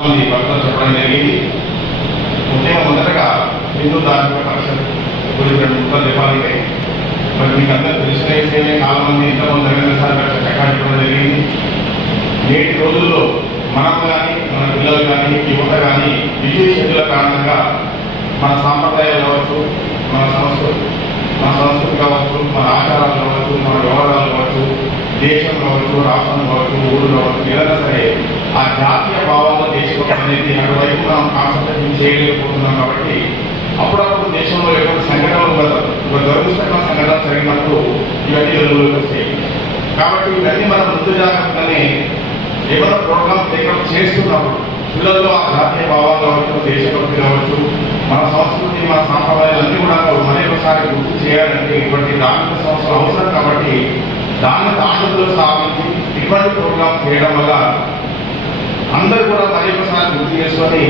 భక్తులు చెప్పడం జరిగింది. ముఖ్యంగా మొదటగా హిందూ ధార్మిక పరిషత్ గురించి 2 ముక్కలు చెప్పాలంటే మరి మీకు అందరూ తెలిసిన విషయమే. చాలా మంది ఇంతమంది రంగసారి చక్కగా చెప్పడం జరిగింది. నేటి రోజుల్లో మనం కానీ మన పిల్లలు కానీ యువత కానీ విద్యుత్ శక్తుల కారణంగా మన సాంప్రదాయాలు కావచ్చు, మన సంస్కృతి కావచ్చు, మన ఆచారాలు కావచ్చు, మన వ్యవహారాలు కావచ్చు, దేశం కావచ్చు, రాష్ట్రం కావచ్చు, ఊరు కావచ్చు, ఏదైనా సరే ఆ జాతీయ భావాల్లో దేశభక్తి అనేది అటువైపు మనం కాన్సన్ట్రేషన్ చేయలేకపోతున్నాం. కాబట్టి అప్పుడప్పుడు దేశంలో ఎటువంటి సంఘటనలు దురదృష్టకరమైన సంఘటనలు జరిగినప్పుడు ఇవన్నీ వెలుగులోకి వస్తాయి. కాబట్టి ఇవన్నీ మనం ముందు జాగ్రత్తగానే ఏమైనా ప్రోగ్రామ్ టేకప్ చేస్తున్నప్పుడు పిల్లల్లో ఆ జాతీయ భావాలు కావచ్చు, దేశభక్తి కావచ్చు, మన సంస్కృతి, మన సాంప్రదాయాలన్నీ కూడా మరొకసారి గుర్తు చేయాలంటే ఇటువంటి ధార్మిక సంస్థలు అవసరం. కాబట్టి దాన్ని తాండూలో స్థాపించి ఇటువంటి ప్రోగ్రామ్ చేయడం వల్ల అందరూ కూడా మరొకసారి గుర్తు చేసుకొని